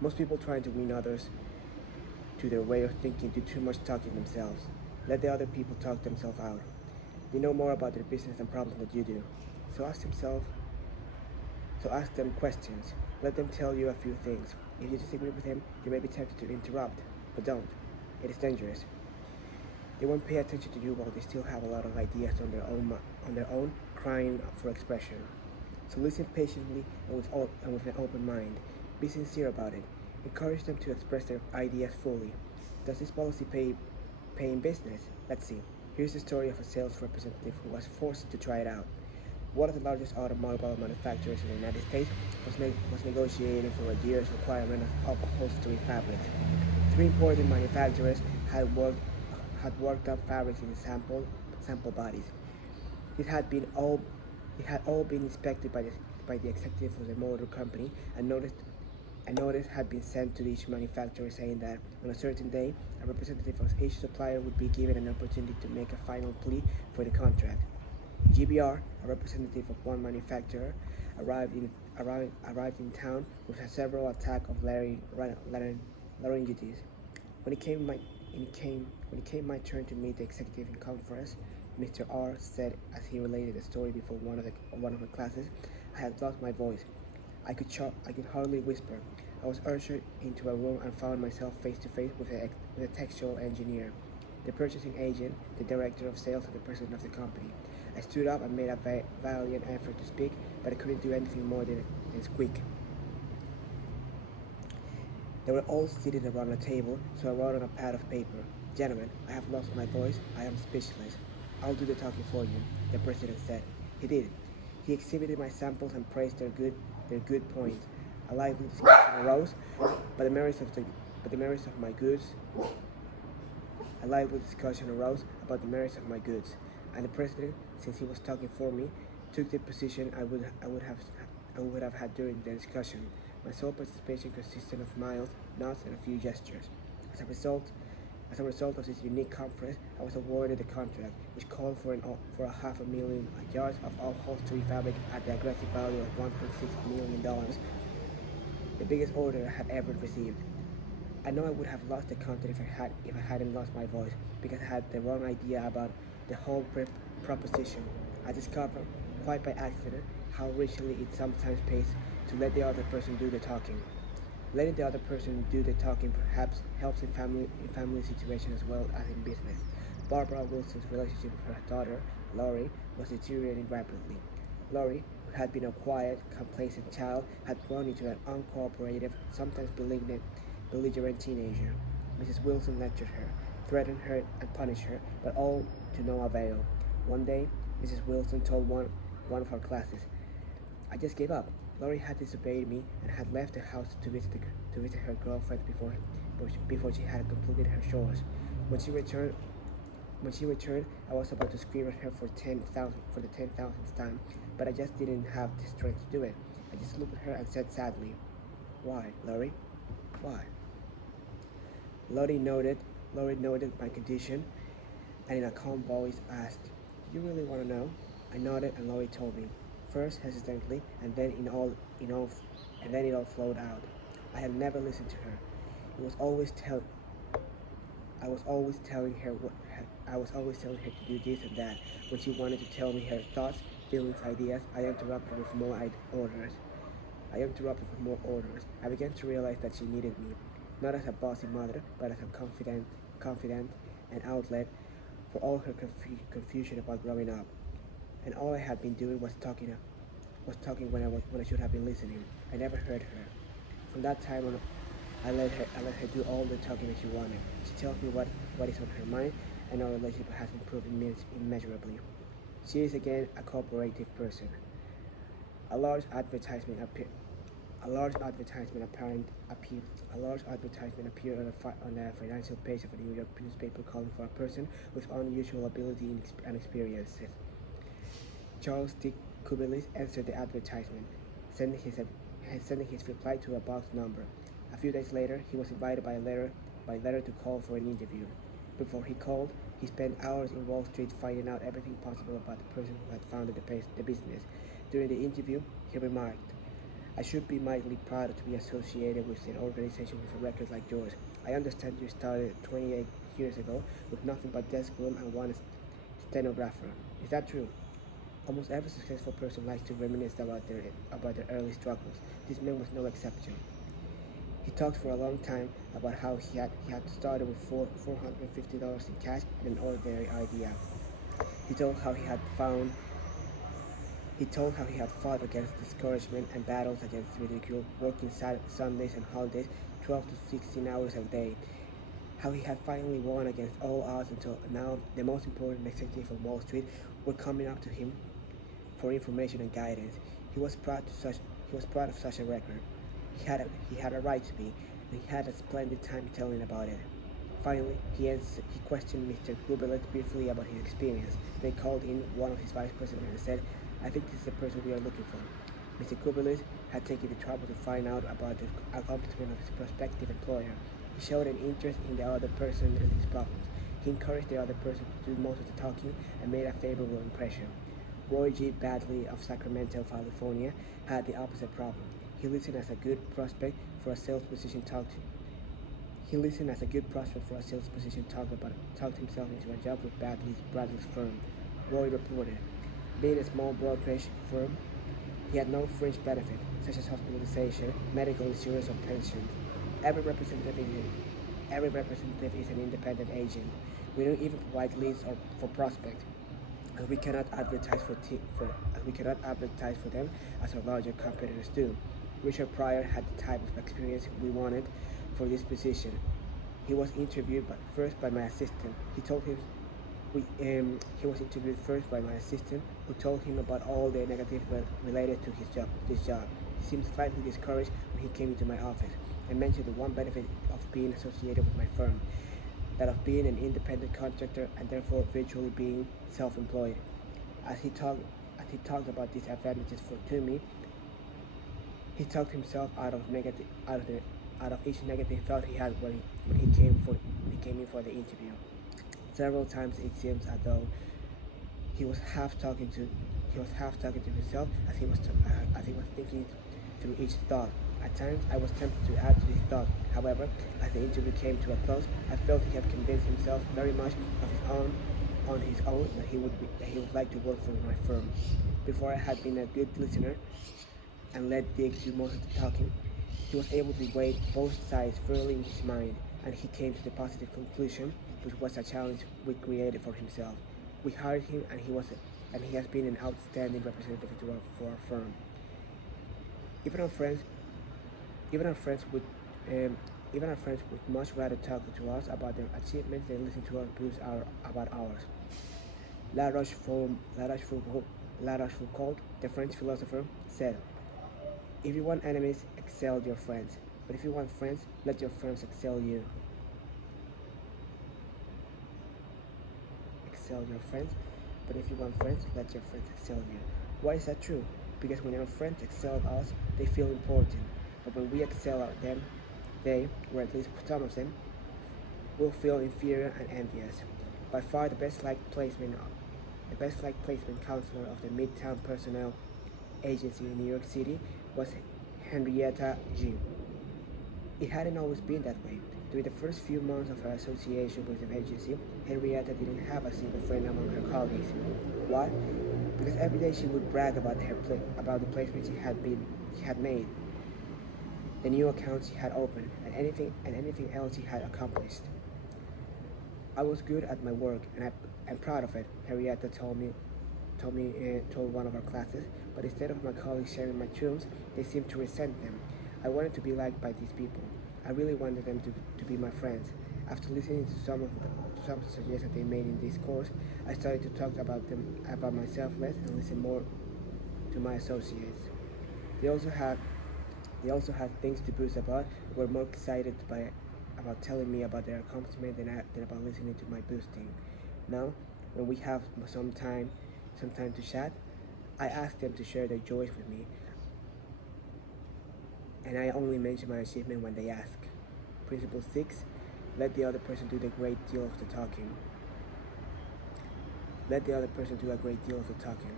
Most people trying to win others to their way of thinking do too much talking themselves. Let the other people talk themselves out. They know more about their business and problems than you do. So ask themselves So ask them questions. Let them tell you a few things. If you disagree with him, you may be tempted to interrupt, but don't. It is dangerous. They won't pay attention to you while they still have a lot of ideas on their own, crying for expression. So listen patiently and with an open mind. Be sincere about it. Encourage them to express their ideas fully. Does this policy pay in business? Let's see. Here's the story of a sales representative who was forced to try it out. One of the largest automobile manufacturers in the United States was negotiating for a year's requirement of upholstery fabrics. Three important manufacturers had worked up fabrics in sample bodies. It had been all it had all been inspected by the executive of the motor company, and a notice had been sent to each manufacturer saying that on a certain day, a representative of each supplier would be given an opportunity to make a final plea for the contract. GBR, a representative of one manufacturer, arrived in town with a several attack of laryngitis. When it came my when it came my turn to meet the executive in conference, Mr. R said as he related the story before one of the classes, I had lost my voice. I could hardly whisper. I was ushered into a room and found myself face to face with a textual engineer, the purchasing agent, the director of sales, and the president of the company. I stood up and made a valiant effort to speak, but I couldn't do anything more than squeak. They were all seated around a table, so I wrote on a pad of paper, Gentlemen, I have lost my voice. I am speechless. I'll do the talking for you, the president said. He did. He exhibited my samples and praised their good points. A lively discussion arose, but the merits of my goods a lively discussion arose about the merits of my goods, and the president, since he was talking for me, took the position I would have had during the discussion. My sole participation consisted of mild nods and a few gestures. As a result, as a result of this unique conference, I was awarded the contract, which called for a half a million yards of upholstery fabric at the aggressive value of $1.6 million, the biggest order I had ever received. I know I would have lost the contract if I hadn't lost my voice, because I had the wrong idea about the whole proposition. I discovered, quite by accident, how richly it sometimes pays to let the other person do the talking. Letting the other person do the talking perhaps helps in family situations as well as in business. Barbara Wilson's relationship with her daughter, Laurie, was deteriorating rapidly. Laurie, who had been a quiet, complacent child, had grown into an uncooperative, sometimes belligerent teenager. Mrs. Wilson lectured her, threatened her, and punished her, but all to no avail. One day, Mrs. Wilson told one of her classes, I just gave up. Laurie had disobeyed me and had left the house to visit her girlfriend before she had completed her chores. When she returned, I was about to scream at her for the 10,000th time, but I just didn't have the strength to do it. I just looked at her and said sadly, Why, Laurie? Why? Laurie noted my condition and in a calm voice asked, Do you really want to know? I nodded and Laurie told me, first hesitantly and then it all flowed out. I had never listened to her. It was always tell I was always telling her to do this and that. When she wanted to tell me her thoughts, feelings, ideas, I interrupted with more orders. I began to realize that she needed me, not as a bossy mother, but as a confidant and outlet for all her confusion about growing up. And all I had been doing was talking when I should have been listening. I never heard her. From that time on, I let her do all the talking that she wanted. She tells me what is on her mind, and our relationship has improved immeasurably. She is again a cooperative person. A large advertisement appeared. A large advertisement appeared on the financial page of a New York newspaper calling for a person with unusual ability and experiences. Charles D. Kubelis answered the advertisement, sending his reply to a box number. A few days later, he was invited by letter to call for an interview. Before he called, he spent hours in Wall Street finding out everything possible about the person who had founded the business. During the interview, he remarked, I should be mightily proud to be associated with an organization with a record like yours. I understand you started 28 years ago with nothing but desk room and one stenographer. Is that true? Almost every successful person likes to reminisce about their early struggles. This man was no exception. He talked for a long time about how he had started with $450 in cash and an ordinary idea. He told how he had found he told how he had fought against discouragement and battles against ridicule, working Sundays and holidays 12 to 16 hours a day. How he had finally won against all odds until now the most important executive on Wall Street were coming up to him for information and guidance. He was proud of such a record. He had a right to be, and he had a splendid time telling about it. Finally, he questioned Mr. Kubelet briefly about his experience. They called in one of his vice presidents and said, "I think this is the person we are looking for." Mr. Kubelet had taken the trouble to find out about the accomplishment of his prospective employer. He showed an interest in the other person and his problems. He encouraged the other person to do most of the talking and made a favorable impression. Roy G. Badley of Sacramento, California, had the opposite problem. He listened as a good prospect for a sales position talked himself into a job with Bradley's firm. Roy reported, being a small brokerage firm, he had no fringe benefit, such as hospitalization, medical insurance, or pensions. Every representative is, every representative is an independent agent. We don't even provide leads for prospects, and we cannot advertise for them as our larger competitors do. Richard Pryor had the type of experience we wanted for this position. He was interviewed first by my assistant. He was interviewed first by my assistant, who told him about all the negatives related to this job. He seemed slightly discouraged when he came into my office. I mentioned the one benefit of being associated with my firm, that of being an independent contractor and therefore virtually being self-employed. As he talked about these advantages to me, he talked himself out of each negative thought he had when he came in for the interview. Several times it seems as though he was half talking to himself as he was thinking through each thought. At times I was tempted to add to his thought. However, as the interview came to a close, I felt he had convinced himself very much on his own that he would like to work for my firm. Before I had been a good listener and let Dick do most of the talking, he was able to weigh both sides fairly in his mind, and he came to the positive conclusion, which was a challenge we created for himself. We hired him, and he has been an outstanding representative for our firm. Even our friends, even our friends would, even our friends would much rather talk to us about their achievements than listen to us boast about ours. La Rochefoucauld, the French philosopher, said, "If you want enemies, excel your friends. But if you want friends, let your friends excel you." Excel your friends, but if you want friends, let your friends excel you. Why is that true? Because when our friends excel us, they feel important. But when we excel at them, they, or at least some of them, will feel inferior and envious. By far the best liked placement counselor of the Midtown Personnel Agency in New York City was Henrietta G. It hadn't always been that way. During the first few months of her association with the agency, Henrietta didn't have a single friend among her colleagues. Why? Because every day she would brag about the placement she had made, the new accounts she had opened, and anything else she had accomplished. I was good at my work, and I'm proud of it, Henrietta told one of our classes, but instead of my colleagues sharing my triumphs, they seemed to resent them. I wanted to be liked by these people. I really wanted them to be my friends. After listening to some of the suggestions they made in this course, I started to talk about myself less and listen more to my associates. They also had things to boast about and were more excited about telling me about their accomplishment than about listening to my boasting. Now, when we have some time to chat, I ask them to share their joys with me, and I only mention my achievement when they ask. Principle 6, let the other person do the great deal of the talking. Let the other person do a great deal of the talking.